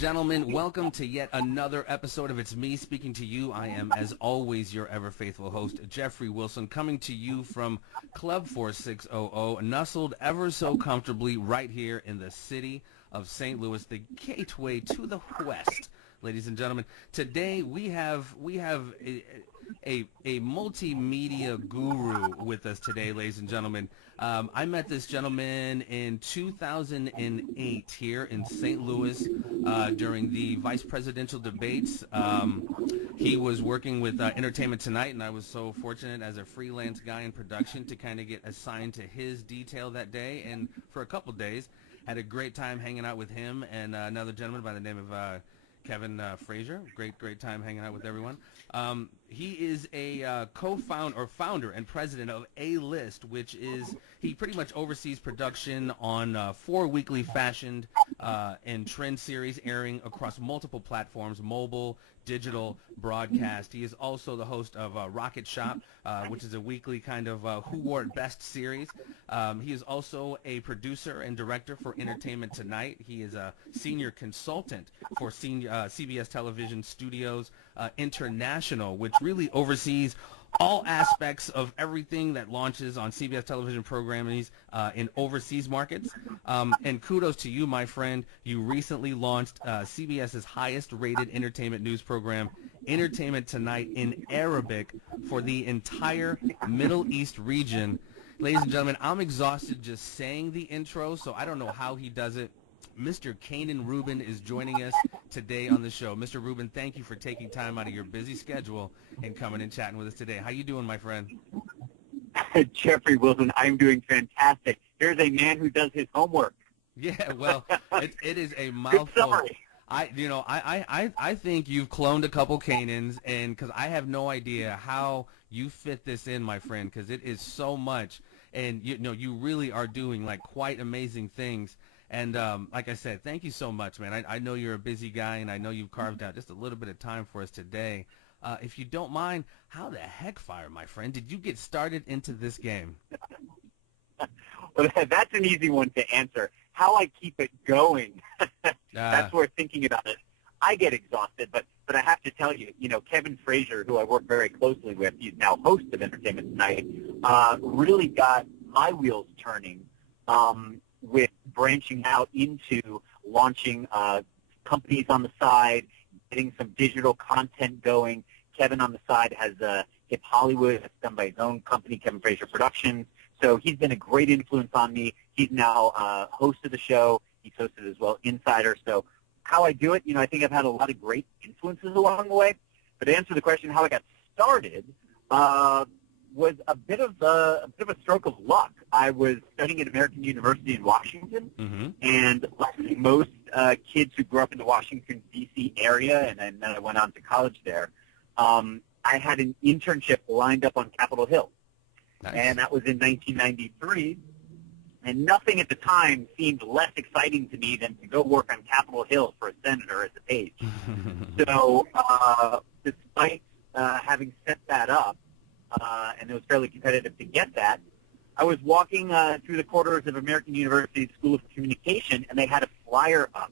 gentlemen, welcome to yet another episode of It's Me Speaking to You. I am, as always, your ever-faithful host, Jeffrey Wilson, coming to you from Club 4600, nestled ever so comfortably right here in the city of St. Louis, the gateway to the West. Ladies and gentlemen, today we have a multimedia guru with us today, ladies and gentlemen. I met this gentleman in 2008 here in St. Louis during the vice presidential debates. He was working with Entertainment Tonight, and I was so fortunate as a freelance guy in production to kind of get assigned to his detail that day. And for a couple days, had a great time hanging out with him and another gentleman by the name of Kevin Frazier. Great time hanging out with everyone. He is a founder and president of A-List, which is, he pretty much oversees production on 4 weekly fashioned and trend series airing across multiple platforms, mobile, digital, broadcast. He is also the host of Rocket Shop, which is a weekly kind of Who Wore It Best series. He is also a producer and director for Entertainment Tonight. He is a senior consultant for CBS Television Studios International, which really oversees all aspects of everything that launches on CBS television programming in overseas markets. And kudos to you, my friend. You recently launched CBS's highest-rated entertainment news program, Entertainment Tonight, in Arabic for the entire Middle East region. Ladies and gentlemen, I'm exhausted just saying the intro, so I don't know how he does it. Mr. Canaan Rubin is joining us today on the show. Mr. Rubin, thank you for taking time out of your busy schedule and coming and chatting with us today. How you doing, my friend? Jeffrey Wilson, I'm doing fantastic. Here's a man who does his homework. Yeah, well, it is a mouthful. Good summary. I think you've cloned a couple Canaans, and because I have no idea how you fit this in, my friend, because it is so much, and you really are doing like quite amazing things. And like I said, thank you so much, man. I know you're a busy guy, and I know you've carved out just a little bit of time for us today. If you don't mind, how the heck, my friend, did you get started into this game? Well, that's an easy one to answer. How I keep it going, that's worth thinking about it. I get exhausted, but I have to tell you, Kevin Frazier, who I work very closely with, he's now host of Entertainment Tonight, really got my wheels turning with branching out into launching companies on the side, getting some digital content going. Kevin on the side has Hip Hollywood. That's done by his own company, Kevin Frazier Productions. So he's been a great influence on me. He's now host of the show. He's hosted as well Insider. So how I do it, I think I've had a lot of great influences along the way. But to answer the question, how I got started, was a bit of a stroke of luck. I was studying at American University in Washington, and like most kids who grew up in the Washington, D.C. area, and then I went on to college there, I had an internship lined up on Capitol Hill. Nice. And that was in 1993, and nothing at the time seemed less exciting to me than to go work on Capitol Hill for a senator as a page. So despite having set that up, and it was fairly competitive to get that, I was walking through the corridors of American University's School of Communication, and they had a flyer up,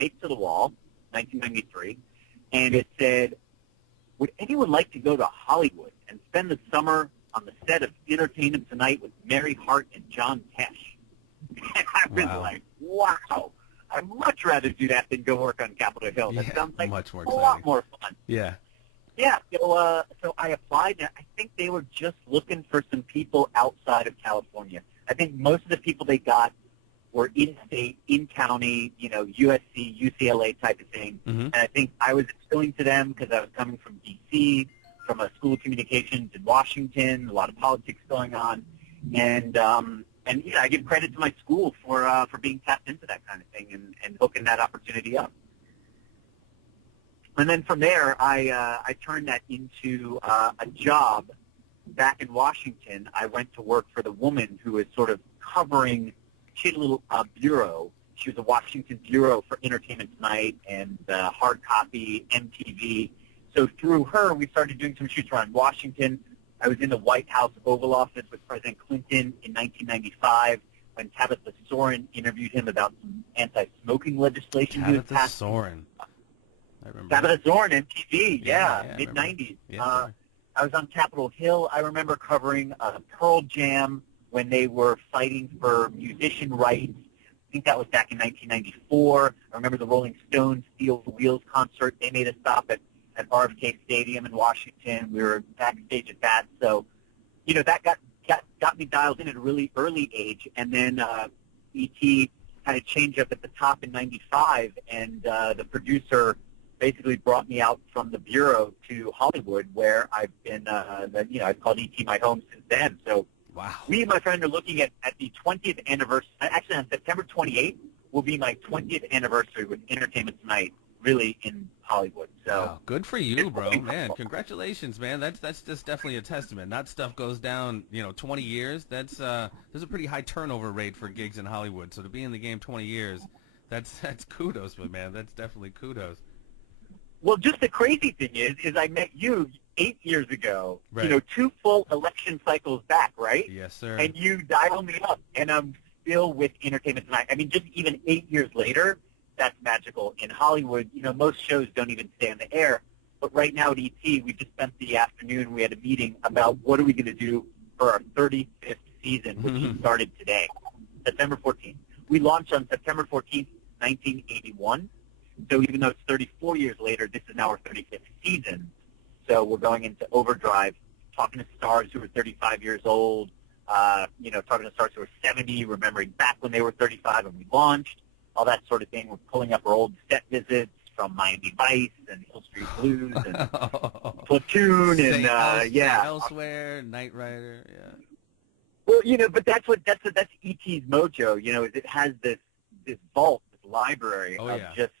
taped to the wall, 1993, and it said, "Would anyone like to go to Hollywood and spend the summer on the set of Entertainment Tonight with Mary Hart and John Tesh?" And I was like, wow, I'd much rather do that than go work on Capitol Hill. That sounds like much more a lot more fun. Yeah. Yeah, so I applied. I think they were just looking for some people outside of California. I think most of the people they got were in-state, in-county, USC, UCLA type of thing. And I think I was appealing to them because I was coming from D.C., from a School of Communications in Washington, a lot of politics going on. And I give credit to my school for being tapped into that kind of thing and hooking that opportunity up. And then from there, I turned that into a job back in Washington. I went to work for the woman who was sort of covering, she had a little bureau. She was a Washington bureau for Entertainment Tonight and hard copy, MTV. So through her, we started doing some shoots around Washington. I was in the White House Oval Office with President Clinton in 1995. when Tabitha Soren interviewed him about some anti-smoking legislation he was Tabitha passing. Soren. I remember. Tabitha Soren, MTV, Yeah, mid-'90s. Yes, I was on Capitol Hill. I remember covering Pearl Jam when they were fighting for musician rights. I think that was back in 1994. I remember the Rolling Stones Steel Wheels concert. They made a stop at RFK Stadium in Washington. We were backstage at that. So, that got me dialed in at a really early age. And then E.T. had a change up at the top in 95, and the producer basically brought me out from the bureau to Hollywood, where I've been, I've called E.T. my home since then. So wow. we and my friend are looking at the 20th anniversary. Actually, on September 28th will be my 20th anniversary with Entertainment Tonight, really in Hollywood. So wow, good for you, bro. Man, congratulations, man. That's just definitely a testament. Not stuff goes down, 20 years. There's a pretty high turnover rate for gigs in Hollywood. So to be in the game 20 years, that's kudos, but man, that's definitely kudos. Well, just the crazy thing is I met you 8 years ago, right. 2 full election cycles back, right? Yes, sir. And you dialed me up, and I'm still with Entertainment Tonight. I mean, just even 8 years later, that's magical. In Hollywood, most shows don't even stay on the air. But right now at ET, we just spent the afternoon, we had a meeting about what are we going to do for our 35th season, which started today, September 14th. We launched on September 14th, 1981. So even though it's 34 years later, this is now our 35th season. So we're going into overdrive, talking to stars who are 35 years old, talking to stars who are 70, remembering back when they were 35 and we launched, all that sort of thing. We're pulling up our old set visits from Miami Vice and Hill Street Blues and Platoon and Elsewhere, Knight Rider, yeah. Well, but that's E.T.'s mojo. Is it has this vault, library of just,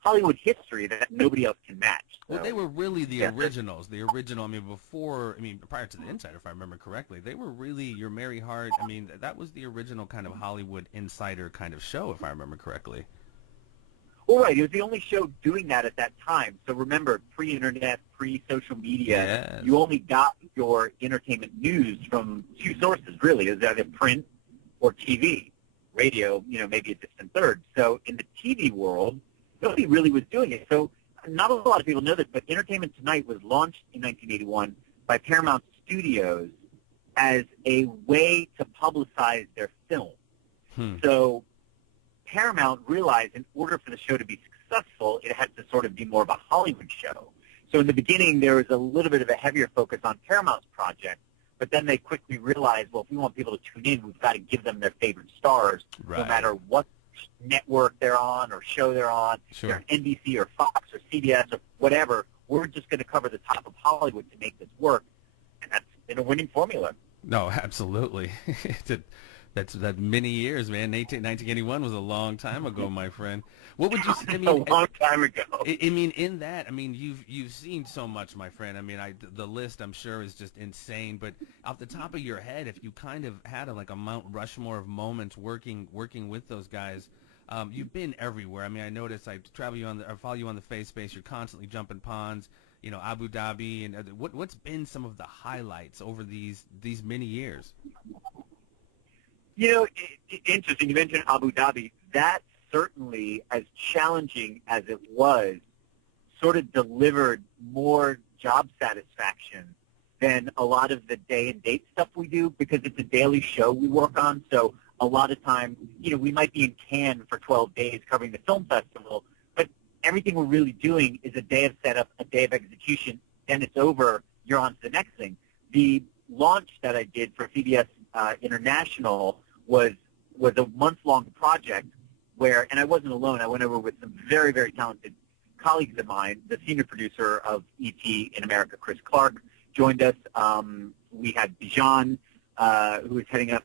Hollywood history that nobody else can match. So, well, they were really the originals. The original, prior to The Insider, if I remember correctly, they were really your Mary Hart. That was the original kind of Hollywood insider kind of show, if I remember correctly. Well, right. It was the only show doing that at that time. So remember, pre-internet, pre-social media, you only got your entertainment news from 2 sources, really. It was either print or TV. Radio, maybe a distant third. So in the TV world, nobody really was doing it. So not a lot of people know this, but Entertainment Tonight was launched in 1981 by Paramount Studios as a way to publicize their film. So Paramount realized in order for the show to be successful, it had to sort of be more of a Hollywood show. So in the beginning, there was a little bit of a heavier focus on Paramount's project. But then they quickly realized, well, if we want people to tune in, we've got to give them their favorite stars, no matter what network they're on or show they're on. Sure. They're NBC or Fox or CBS or whatever. We're just going to cover the top of Hollywood to make this work. And that's been a winning formula. No, absolutely. That's many years, man. 1981 was a long time ago, my friend. What would you say? A long time ago. In that, you've seen so much, my friend. The list, I'm sure, is just insane. But off the top of your head, if you kind of had a Mount Rushmore of moments working with those guys, you've been everywhere. I noticed I follow you on the face space. You're constantly jumping ponds, Abu Dhabi, and what's been some of the highlights over these many years? Interesting. You mentioned Abu Dhabi. That certainly, as challenging as it was, sort of delivered more job satisfaction than a lot of the day and date stuff we do, because it's a daily show we work on. So a lot of times, we might be in Cannes for 12 days covering the film festival, but everything we're really doing is a day of setup, a day of execution, then it's over, you're on to the next thing. The launch that I did for CBS International was a month-long project where, and I wasn't alone, I went over with some very, very talented colleagues of mine. The senior producer of E.T. in America, Chris Clark, joined us. We had Bijan, who was heading up,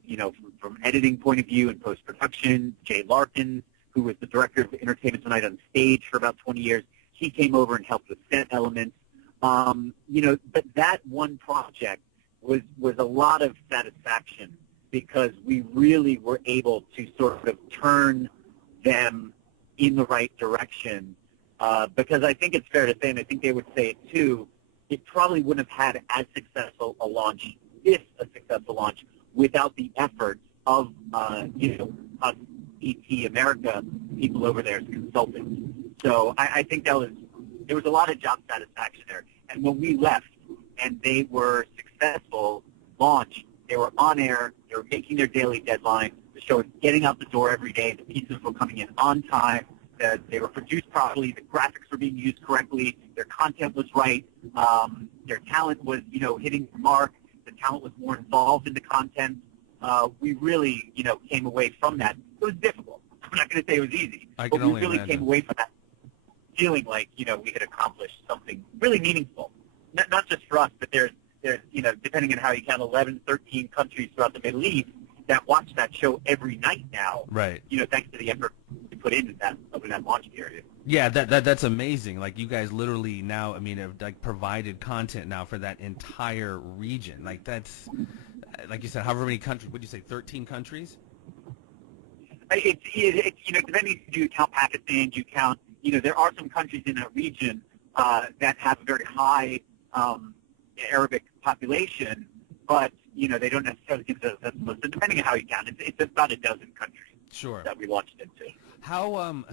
from editing point of view and post-production. Jay Larkin, who was the director of Entertainment Tonight on stage for about 20 years. He came over and helped with set elements. But that one project was a lot of satisfaction, because we really were able to sort of turn them in the right direction. Because I think it's fair to say, and I think they would say it too, it probably wouldn't have had as successful a launch, if a successful launch, without the efforts of, us ET America people over there as consultants. So I think there was a lot of job satisfaction there. And when we left and they were successful, launched, they were on air, they were making their daily deadline, the show was getting out the door every day, the pieces were coming in on time, they were produced properly, the graphics were being used correctly, their content was right, their talent was, hitting the mark, the talent was more involved in the content. We really, came away from that. It was difficult. I'm not going to say it was easy, but we really came away from that feeling like, we had accomplished something really meaningful. Not just for us, but there's, depending on how you count, 11, 13 countries throughout the Middle East that watch that show every night now. Right. Thanks to the effort we put into that over that launch period. Yeah, that's amazing. Like, you guys literally now, have like provided content now for that entire region. Like, that's, like you said, however many countries, would you say 13 countries? It's depending if you count Pakistan, you count, there are some countries in that region that have a very high Arabic population, but, they don't necessarily consider that most. So depending on how you count, it's about a dozen countries that we launched into. How, I'm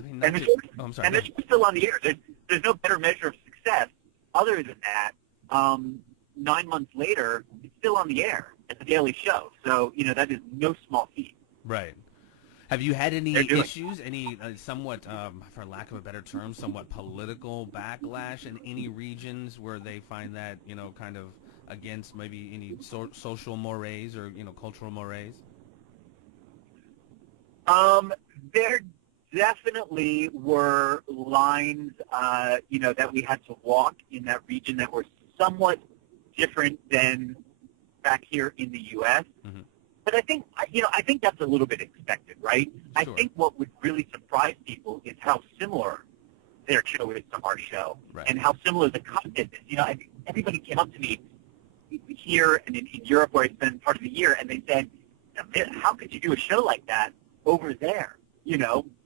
sorry. And it's still on the air. There's no better measure of success other than that. 9 months later, it's still on the air as a daily show. So, that is no small feat. Right. Have you had any issues, any somewhat, for lack of a better term, somewhat political backlash in any regions where they find that, kind of against maybe any social mores or, cultural mores? There definitely were lines, that we had to walk in that region that were somewhat different than back here in the U.S. Mm-hmm. But I think that's a little bit expected, right? Sure. I think what would really surprise people is how similar their show is to our show, right, and how similar the content is. Everybody came up to me here and in Europe, where I spent part of the year, and they said, how could you do a show like that over there?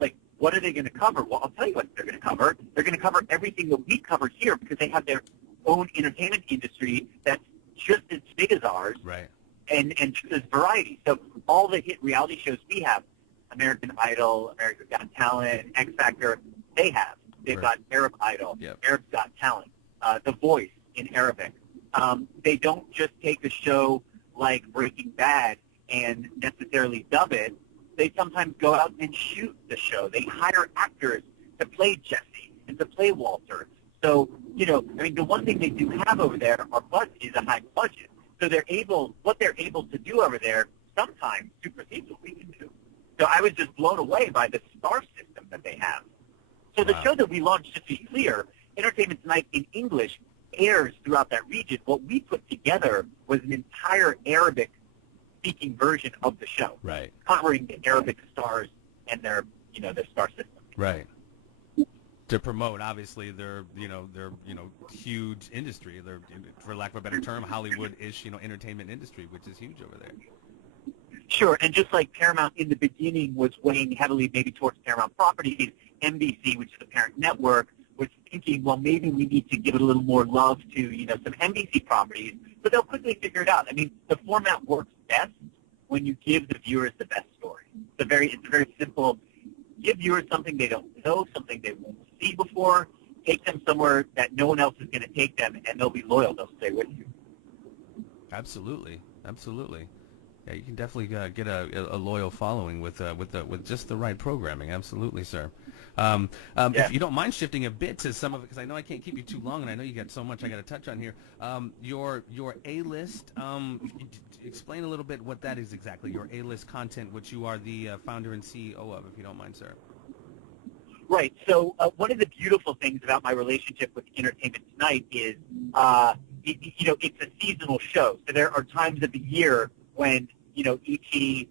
Like, what are they going to cover? Well, I'll tell you what they're going to cover. They're going to cover everything that we cover here because they have their own entertainment industry that's just as big as ours. Right. And just as variety. So all the hit reality shows we have, American Idol, America's Got Talent, X Factor, they've right. got Arab Idol, yep. Arab's Got Talent, The Voice in Arabic. They don't just take a show like Breaking Bad and necessarily dub it. They sometimes go out and shoot the show. They hire actors to play Jesse and to play Walter. So, the one thing they do have over there is a high budget. So what they're able to do over there sometimes supersedes what we can do. So I was just blown away by the star system that they have. So the show that we launched, just to be clear, Entertainment Tonight in English, airs throughout that region. What we put together was an entire Arabic-speaking version of the show, right, covering the Arabic stars and their star system. Right. To promote, obviously, their huge industry, their, for lack of a better term, Hollywood-ish, entertainment industry, which is huge over there. Sure, and just like Paramount in the beginning was weighing heavily maybe towards Paramount Properties, NBC, which is the parent network, was thinking, well, maybe we need to give it a little more love to, some NBC properties, but they'll quickly figure it out. The format works best when you give the viewers the best story. It's a very simple. Give viewers something they don't know, something they won't see before. Take them somewhere that no one else is going to take them, and they'll be loyal. They'll stay with you. Absolutely. Yeah, you can definitely get a loyal following with just the right programming. Absolutely, sir. If you don't mind shifting a bit to some of it, because I know I can't keep you too long, and I know you got so much I got to touch on here. Your A-list. Explain a little bit what that is exactly. Your A-list content, which you are the founder and CEO of, if you don't mind, sir. Right. So one of the beautiful things about my relationship with Entertainment Tonight is, it's a seasonal show. So there are times of the year when ET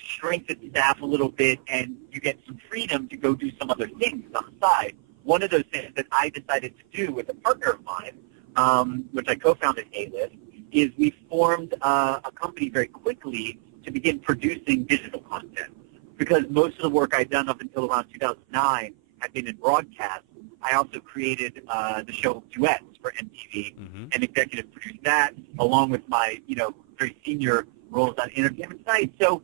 shrinks its staff a little bit, and you get some freedom to go do some other things on the side. One of those things that I decided to do with a partner of mine, which I co-founded A-List, is we formed a company very quickly to begin producing digital content. Because most of the work I'd done up until around 2009 had been in broadcast, I also created the show Duets for MTV, mm-hmm. and executive produced that, along with my very senior roles on Entertainment Tonight. So,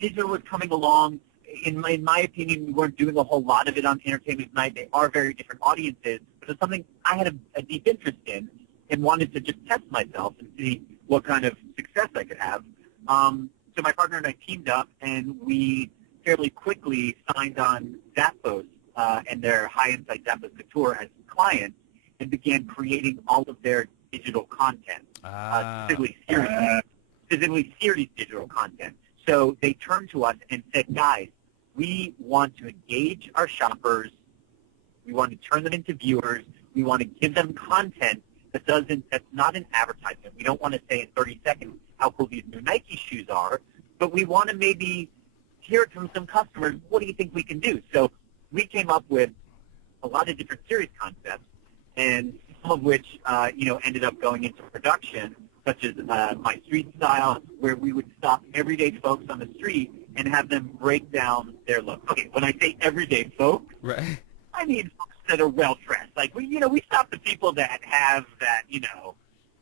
digital was coming along. In my opinion, we weren't doing a whole lot of it on Entertainment Tonight. They are very different audiences, but it's something I had a deep interest in and wanted to just test myself and see what kind of success I could have. So my partner and I teamed up, and we fairly quickly signed on Zappos and their High Insight Zappos Couture as clients and began creating all of their digital content, specifically series digital content. So they turned to us and said, guys, we want to engage our shoppers. We want to turn them into viewers. We want to give them content that's not an advertisement. We don't want to say in 30 seconds how cool these new Nike shoes are, but we want to maybe hear it from some customers. What do you think we can do? So we came up with a lot of different series concepts, and some of which, ended up going into production, such as My Street Style, where we would stop everyday folks on the street and have them break down their look. Okay, when I say everyday folks, right, I mean folks that are well-dressed. Like, we stop the people that have that,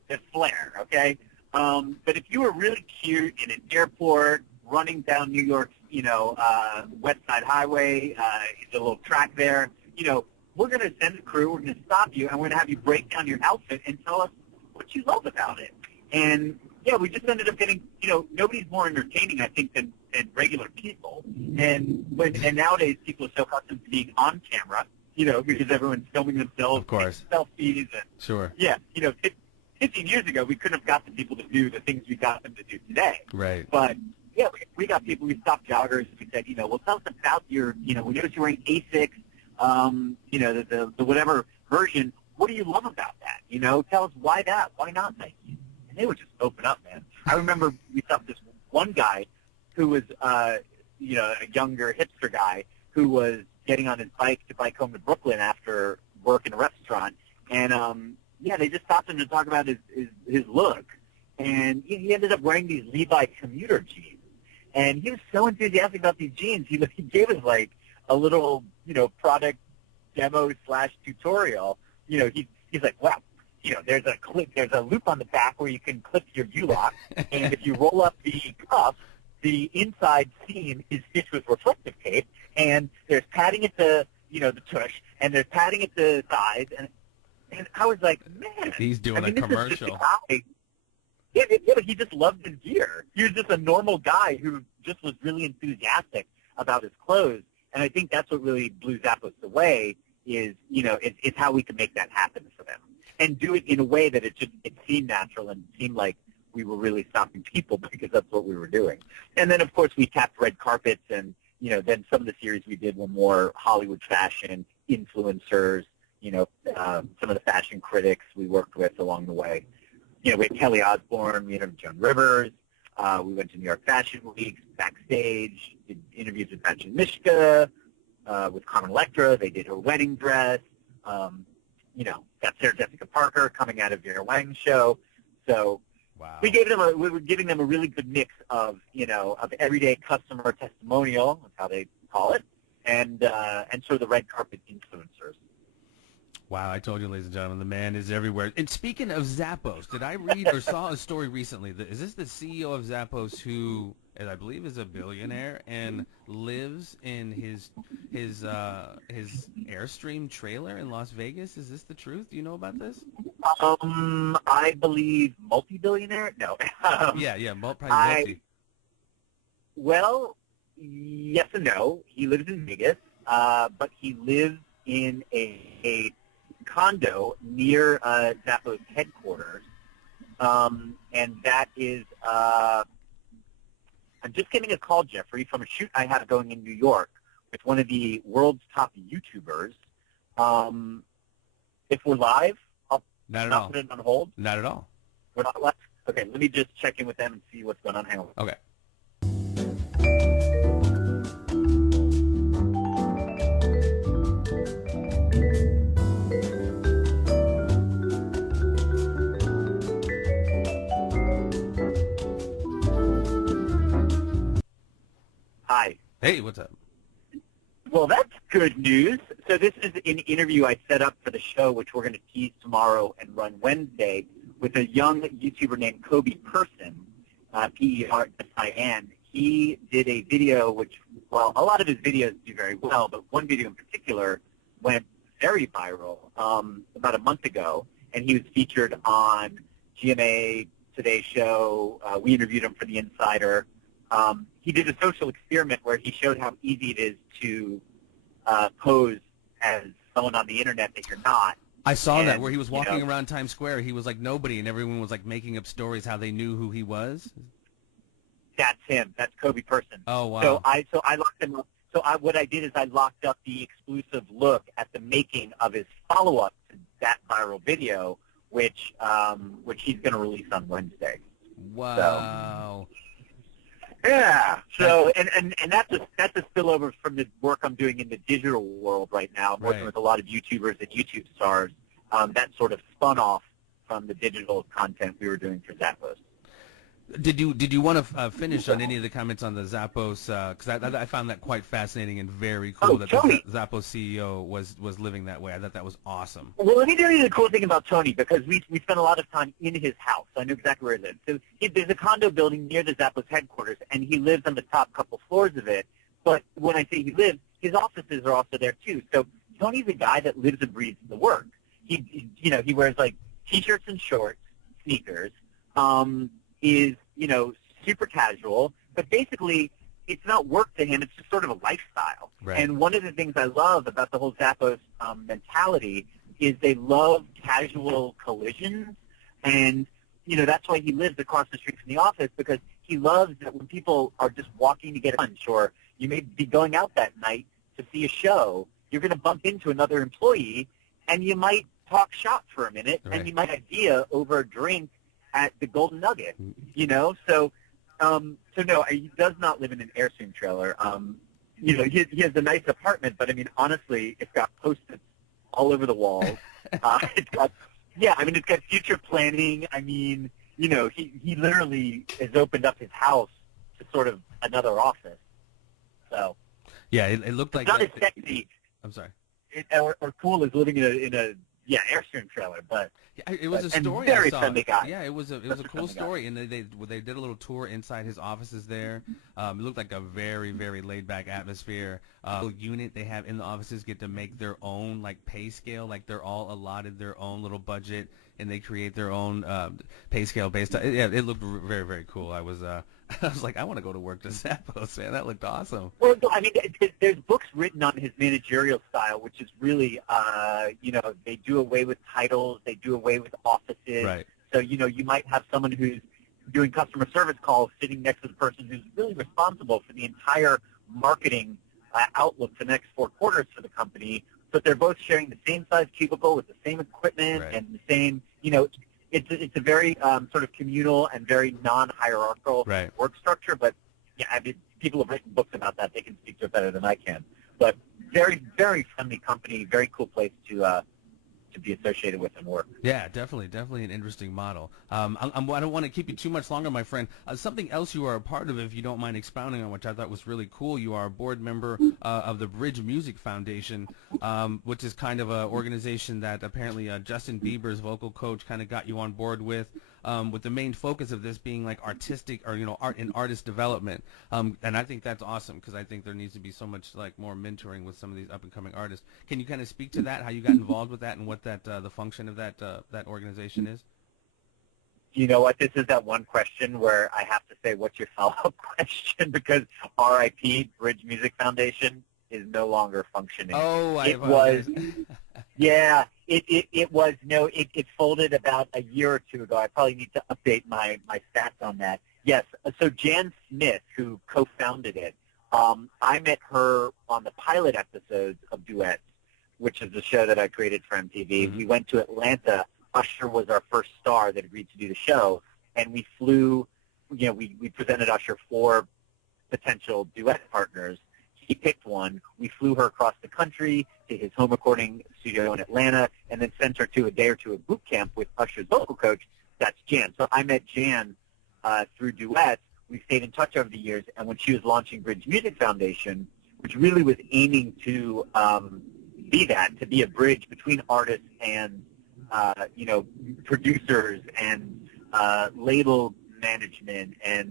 that flair, okay? But if you were really cute in an airport, running down New York's, West Side Highway, it's a little track there, we're going to send a crew, we're going to stop you, and we're going to have you break down your outfit and tell us what you love about it. And, yeah, we just ended up getting, nobody's more entertaining, I think, than regular people. And nowadays people are so accustomed to being on camera, because everyone's filming themselves, of course, selfies. And, sure. Yeah, 15 years ago, we couldn't have got the people to do the things we got them to do today. Right. But, yeah, we got people, we stopped joggers, we said, well, tell us about your, we noticed you're wearing Asics, the whatever version. What do you love about that? Tell us why that, why not Nike? And they would just open up, man. I remember we stopped this one guy who was, a younger hipster guy who was getting on his bike to bike home to Brooklyn after work in a restaurant. And, they just stopped him to talk about his look. And he ended up wearing these Levi commuter jeans. And he was so enthusiastic about these jeans, he gave us, like, a little, product demo / tutorial. He's like, wow, there's a loop on the back where you can clip your U-lock, and if you roll up the cuff, the inside seam is stitched with reflective tape, and there's padding at the tush, and there's padding at the sides, and I was like, man, he's doing a commercial. But he just loved his gear. He was just a normal guy who just was really enthusiastic about his clothes, and I think that's what really blew Zappos away. Is it's how we can make that happen for them and do it in a way that it seemed natural and seemed like we were really stopping people because that's what we were doing. And then, of course, we tapped red carpets, and, then some of the series we did were more Hollywood fashion, influencers, some of the fashion critics we worked with along the way. We had Kelly Osbourne, Joan Rivers. We went to New York Fashion Week, backstage, did interviews with Fashion Mishka, with Carmen Electra. They did her wedding dress. Got Sarah Jessica Parker coming out of Vera Wang's show. So wow. we were giving them a really good mix of, of everyday customer testimonial, that's how they call it, and sort of the red carpet influencers. Wow, I told you, ladies and gentlemen, the man is everywhere. And speaking of Zappos, did I read or saw a story recently? Is this the CEO of Zappos who, as I believe, is a billionaire and lives in his Airstream trailer in Las Vegas? Is this the truth? Do you know about this? I believe multi-billionaire? No. Probably multi. Well, yes and no. He lives in Vegas, but he lives in a condo near Zappos headquarters, and that is I'm just getting a call, Jeffrey, from a shoot I have going in New York with one of the world's top YouTubers. If we're live, I'll not put it on hold. Not at all. We're not live? Okay, let me just check in with them and see what's going on. Hang on. Okay. Hi. Hey, what's up? Well, that's good news. So this is an interview I set up for the show, which we're going to tease tomorrow and run Wednesday, with a young YouTuber named Kobe Person. Persin. He did a video which, well, a lot of his videos do very well, but one video in particular went very viral about a month ago, and he was featured on GMA, Today's Show. We interviewed him for The Insider. He did a social experiment where he showed how easy it is to pose as someone on the internet that you're not. I saw that where he was walking around Times Square. He was like nobody, and everyone was like making up stories how they knew who he was. That's him. That's Kobe Person. Oh wow! So I locked him up. So what I did is I locked up the exclusive look at the making of his follow-up to that viral video, which he's going to release on Wednesday. Wow. So, yeah. So and that's a spillover from the work I'm doing in the digital world right now. I'm working with a lot of YouTubers and YouTube stars. That sort of spun off from the digital content we were doing for Zappos. Did you want to finish on any of the comments on the Zappos? Because I found that quite fascinating and very cool that the Zappos CEO was living that way. I thought that was awesome. Well, let me tell you the cool thing about Tony, because we spent a lot of time in his house. I know exactly where it is. So there's a condo building near the Zappos headquarters, and he lives on the top couple floors of it. But when I say he lives, his offices are also there too. So Tony's a guy that lives and breathes the work. He wears like T-shirts and shorts, sneakers. Is, super casual, but basically it's not work to him. It's just sort of a lifestyle. Right. And one of the things I love about the whole Zappos mentality is they love casual collisions. And, that's why he lives across the street from the office, because he loves that when people are just walking to get lunch, or you may be going out that night to see a show, you're going to bump into another employee and you might talk shop for a minute, right, and you might idea over a drink at the Golden Nugget, So no, he does not live in an Airstream trailer. He has a nice apartment, but I mean, honestly, it's got Post-its all over the walls. It's got future planning. I mean, he literally has opened up his house to sort of another office. So yeah, it looked like it's not as sexy. I'm sorry. Or cool as living in a Airstream trailer, but it was a story very I saw. friendly guy. Yeah, it was a cool story, and they did a little tour inside his offices there. It looked like a very, very laid back atmosphere. Little unit they have in the offices get to make their own like pay scale, like they're all allotted their own little budget, and they create their own pay scale based on. Yeah, it looked very, very cool. I was like, I want to go to work to Zappos, man. That looked awesome. Well, I mean, there's books written on his managerial style, which is really, they do away with titles, they do away with offices. Right. So, you might have someone who's doing customer service calls sitting next to the person who's really responsible for the entire marketing outlook for the next 4 quarters for the company, but they're both sharing the same size cubicle with the same equipment and the same, it's a very sort of communal and very non-hierarchical work structure. But yeah, I mean, people have written books about that. They can speak to it better than I can. But very, very friendly company, very cool place to be associated with and work. Yeah, definitely an interesting model. I don't want to keep you too much longer, my friend. Something else you are a part of, if you don't mind expounding on, which I thought was really cool. You are a board member of the Bridge Music Foundation, which is kind of an organization that apparently Justin Bieber's vocal coach kind of got you on board with the main focus of this being like artistic or art and artist development. And I think that's awesome, because I think there needs to be so much like more mentoring with some of these up and coming artists. Can you kind of speak to that, how you got involved with that, and what that the function of that organization is? You know what? This is that one question where I have to say, what's your follow-up question? Because RIP, Bridge Music Foundation, is no longer functioning. Oh, it was. Yeah, it was. No, it folded about a year or two ago. I probably need to update my stats on that. Yes, so Jan Smith, who co-founded it, I met her on the pilot episodes of Duets, which is the show that I created for MTV. Mm-hmm. We went to Atlanta. Usher was our first star that agreed to do the show, and we flew. We presented Usher 4 potential duet partners. He picked one. We flew her across the country to his home recording studio in Atlanta, and then sent her to a day or two of boot camp with Usher's vocal coach. That's Jan. So I met Jan through Duets. We stayed in touch over the years, and when she was launching Bridge Music Foundation, which really was aiming to to be a bridge between artists and producers and label management and,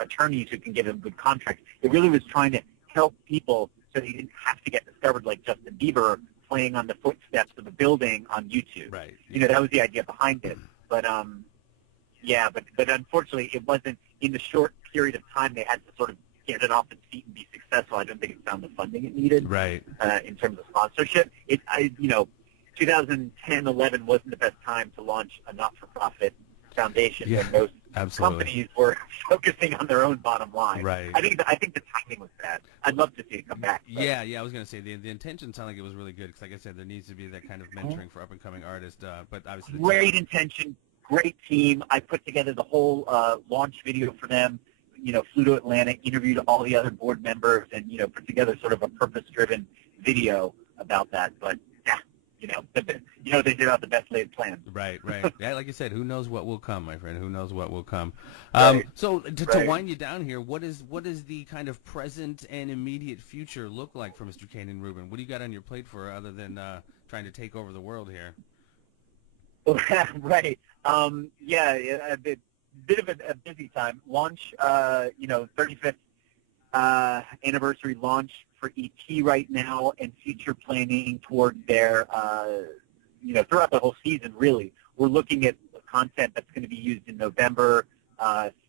attorneys who can give him good contracts. It really was trying to help people so they didn't have to get discovered like Justin Bieber playing on the footsteps of a building on YouTube. Right. That was the idea behind it. But, but unfortunately it wasn't in the short period of time they had to sort of get it off its feet and be successful. I don't think it found the funding it needed. Right. In terms of sponsorship. 2010, 11 wasn't the best time to launch a not-for-profit foundation when most companies were focusing on their own bottom line. Right. I think the timing was bad. I'd love to see it come back. But. Yeah, I was going to say the intention sounded like it was really good because, like I said, there needs to be that kind of mentoring for up-and-coming artists. But obviously, great intention, great team. I put together the whole launch video for them. Flew to Atlanta, interviewed all the other board members, and put together sort of a purpose-driven video about that. But they did out the best laid plan. Right. Yeah, like you said, who knows what will come, my friend? Who knows what will come? Right. So to wind you down here, what is the kind of present and immediate future look like for Mr. Canaan Rubin? What do you got on your plate for other than trying to take over the world here? Right. A bit of a busy time. Launch, 35th anniversary launch for ET right now, and future planning towards their, throughout the whole season, really. We're looking at content that's going to be used in November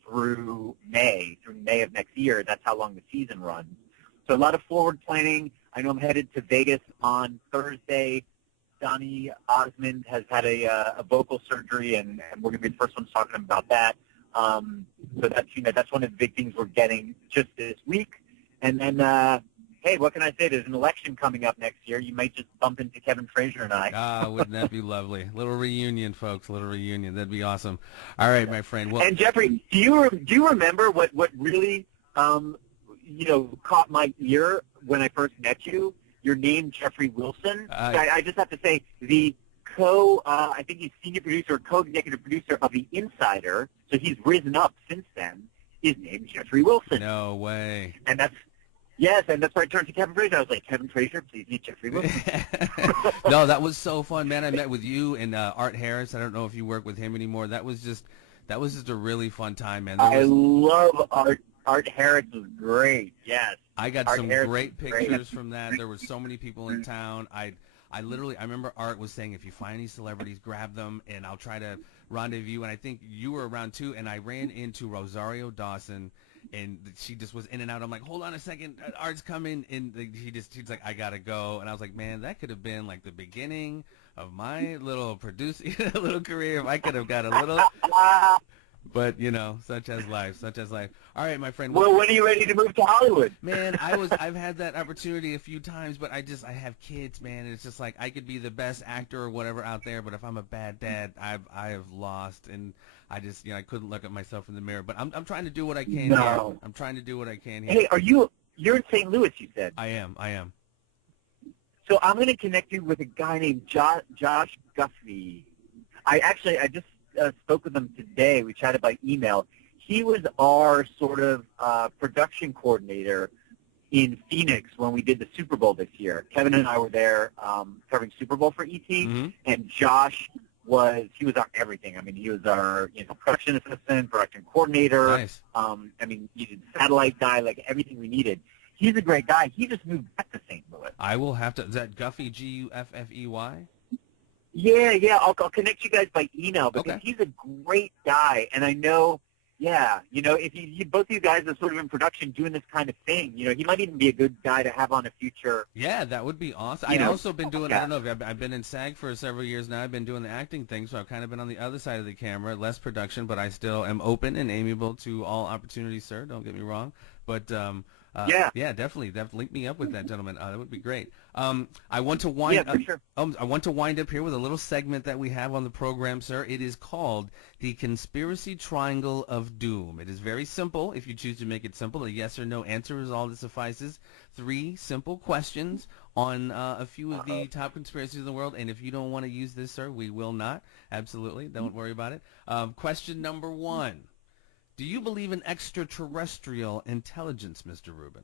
through May of next year. That's how long the season runs. So a lot of forward planning. I know I'm headed to Vegas on Thursday. Donny Osmond has had a vocal surgery, and we're going to be the first ones talking about that. So that's one of the big things we're getting just this week. And then, hey, what can I say? There's an election coming up next year. You might just bump into Kevin Frazier and I. Wouldn't that be lovely? Little reunion, folks. Little reunion. That'd be awesome. All right, my friend. Well, and Jeffrey, do you remember what really caught my ear when I first met you? Your name, Jeffrey Wilson. I just have to say, the I think he's senior producer or co-executive producer of The Insider, so he's risen up since then. His name's Jeffrey Wilson. No way. And that's where I turned to Kevin Frazier. I was like, Kevin Frazier, please meet Jeffrey Wilson. No, that was so fun, man. I met with you and Art Harris. I don't know if you work with him anymore. That was just a really fun time, man. I love Art. Art Harris was great. Yes. I got some great pictures from that. There were so many people in town. I remember Art was saying, if you find any celebrities, grab them, and I'll try to rendezvous. And I think you were around too. And I ran into Rosario Dawson, and she just was in and out. I'm like, hold on a second, Art's coming, and she's like, I gotta go. And I was like, man, that could have been like the beginning of my little producing little career. If I could have got a little. But, such as life. All right, my friend. Well, when are you ready to move to Hollywood? Man, I've had that opportunity a few times, but I have kids, man, and it's just like I could be the best actor or whatever out there, but if I'm a bad dad, I have lost, and I just, I couldn't look at myself in the mirror. But I'm trying to do what I can here. I'm trying to do what I can here. Hey, you're in St. Louis, you said? I am. So I'm going to connect you with a guy named Josh Guffey. I just spoke with him today. We chatted by email. He was our sort of production coordinator in Phoenix when we did the Super Bowl this year. Kevin and I were there covering Super Bowl for ET, and Josh was our everything. I mean, he was our production assistant, production coordinator. Nice. He did satellite guy, like everything we needed. He's a great guy. He just moved back to St. Louis. I will have to. Is that Guffey, Guffey? Yeah. I'll connect you guys by email because he's a great guy, and I know. Yeah, if you both of you guys are sort of in production doing this kind of thing, he might even be a good guy to have on a future. Yeah, that would be awesome. I've also been doing, I don't know, I've been in SAG for several years now. I've been doing the acting thing, so I've kind of been on the other side of the camera, less production, but I still am open and amiable to all opportunities, sir. Don't get me wrong. But yeah, definitely link me up with that gentleman. That would be great. I want to wind up. Sure. I want to wind up here with a little segment that we have on the program, sir. It is called the Conspiracy Triangle of Doom. It is very simple. If you choose to make it simple, a yes or no answer is all that suffices. 3 simple questions on a few of the top conspiracies in the world. And if you don't want to use this, sir, we will not. Absolutely, don't worry about it. Question number 1. Do you believe in extraterrestrial intelligence, Mr. Rubin?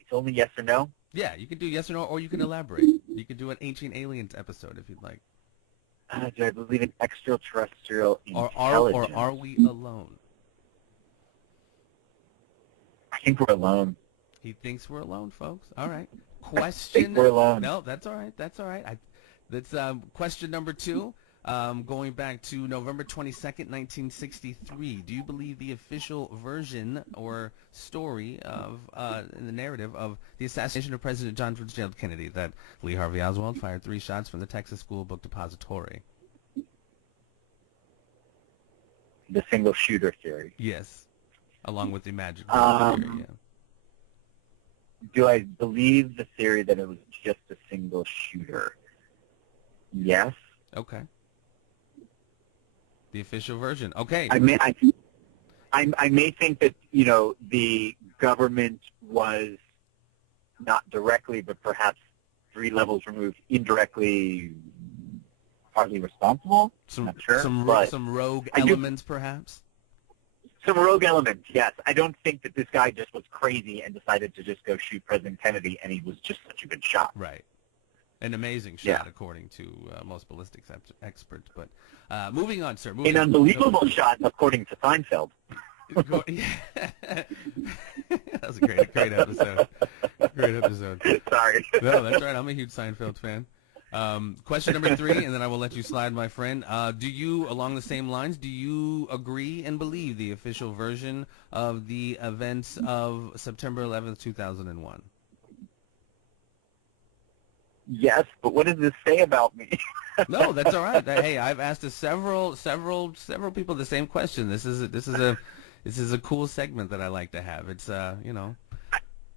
It's only yes or no? Yeah, you can do yes or no, or you can elaborate. You can do an Ancient Aliens episode if you'd like. Do I believe in extraterrestrial Or intelligence? are we alone? I think we're alone. He thinks we're alone, folks. All right. I think we're alone. No, that's all right. That's all right. That's question number 2. Going back to November 22nd, 1963. Do you believe the official version or story of in the narrative of the assassination of President John Fitzgerald Kennedy, that Lee Harvey Oswald fired 3 shots from the Texas School Book Depository? The single shooter theory. Yes, along with the magic Um, theory. Yeah. Do I believe the theory that it was just a single shooter? Yes. Okay. The official version. Okay. I may think that, the government was not directly, but perhaps 3 levels removed, indirectly, partly responsible. Not sure. Some rogue elements, perhaps. Some rogue elements, yes. I don't think that this guy just was crazy and decided to just go shoot President Kennedy, and he was just such a good shot. Right. An amazing shot, Yeah. according to most ballistics experts. But moving on, sir. An unbelievable shot, according to Seinfeld. That was a great episode. Great episode. Sorry. No, that's right. I'm a huge Seinfeld fan. Question number 3, and then I will let you slide, my friend. Do you, along the same lines, do you agree and believe the official version of the events of September 11th, 2001? Yes, but what does this say about me? No, that's all right. Hey, I've asked several people the same question. This is a cool segment that I like to have. It's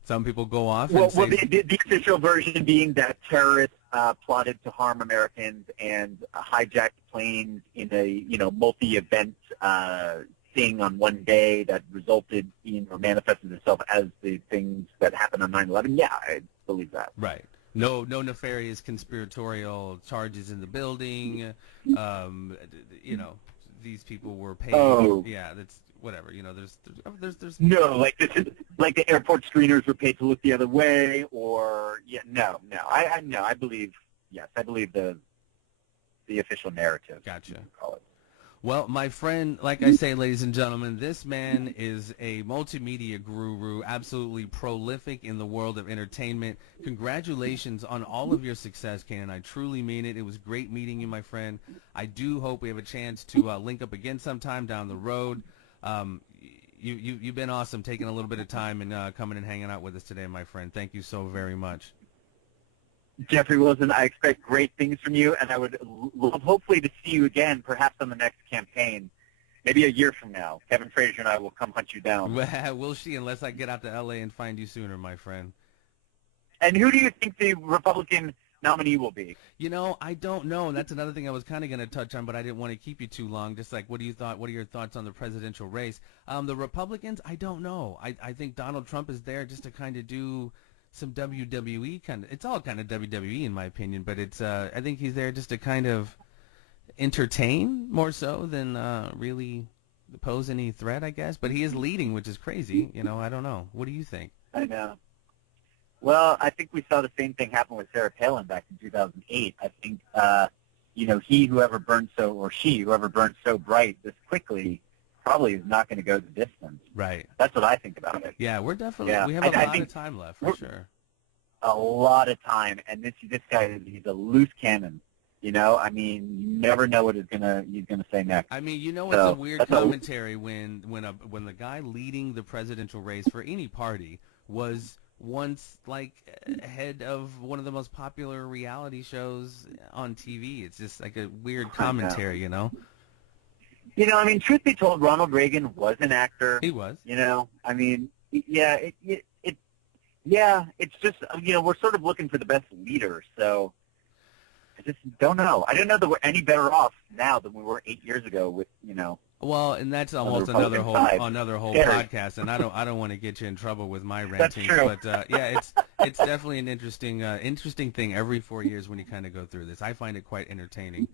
some people go off and say, the official version being that terrorists plotted to harm Americans and hijacked planes in a multi-event thing on one day that resulted in or manifested itself as the things that happened on 9/11. Yeah, I believe that. right. No nefarious conspiratorial charges in the building. These people were paid. Oh. Yeah, that's whatever. There's No, like this is like the airport screeners were paid to look the other way, or no. I believe the official narrative. Gotcha. you can call it. Well, my friend, like I say, ladies and gentlemen, this man is a multimedia guru, absolutely prolific in the world of entertainment. Congratulations on all of your success, Canaan. I truly mean it. It was great meeting you, my friend. I do hope we have a chance to link up again sometime down the road. You've been awesome, taking a little bit of time and coming and hanging out with us today, my friend. Thank you so very much. Jeffrey Wilson, I expect great things from you, and I would love hopefully to see you again, perhaps on the next campaign, maybe a year from now. Kevin Frazier and I will come hunt you down. We'll see, unless I get out to L.A. and find you sooner, my friend. And who do you think the Republican nominee will be? I don't know. That's another thing I was kind of going to touch on, but I didn't want to keep you too long. Just like, what are your thoughts on the presidential race? The Republicans, I don't know. I think Donald Trump is there just to kind of do some WWE kind of. It's all kind of WWE in my opinion, but it's. I think he's there just to kind of entertain more so than really pose any threat, I guess. But he is leading, which is crazy. I don't know. What do you think? I know. Well, I think we saw the same thing happen with Sarah Palin back in 2008. I think, whoever burned so bright this quickly probably is not going to go the distance. Right. That's what I think about it. Yeah, we have a lot of time left for sure. A lot of time, and this guy, he's a loose cannon. You never know what he's gonna say next. It's a weird commentary when the guy leading the presidential race for any party was once like head of one of the most popular reality shows on TV. It's just like a weird commentary, Truth be told, Ronald Reagan was an actor. He was. It's just, we're sort of looking for the best leader, so I just don't know. I don't know that we're any better off now than we were 8 years ago with, Well, and that's almost another whole podcast, and I don't want to get you in trouble with my ranting. That's true. But it's definitely an interesting thing every 4 years when you kind of go through this. I find it quite entertaining.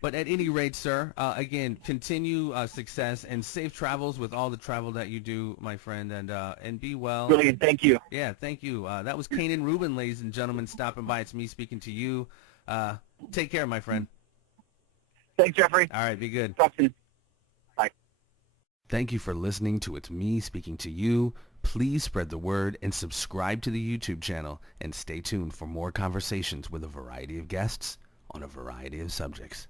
But at any rate, sir, again, continue success and safe travels with all the travel that you do, my friend, and be well. Brilliant, thank you. Yeah, thank you. That was Canaan Rubin, ladies and gentlemen, stopping by. It's me speaking to you. Take care, my friend. Thanks, Jeffrey. All right, be good. Talk soon. Bye. Thank you for listening to It's Me Speaking to You. Please spread the word and subscribe to the YouTube channel, and stay tuned for more conversations with a variety of guests on a variety of subjects.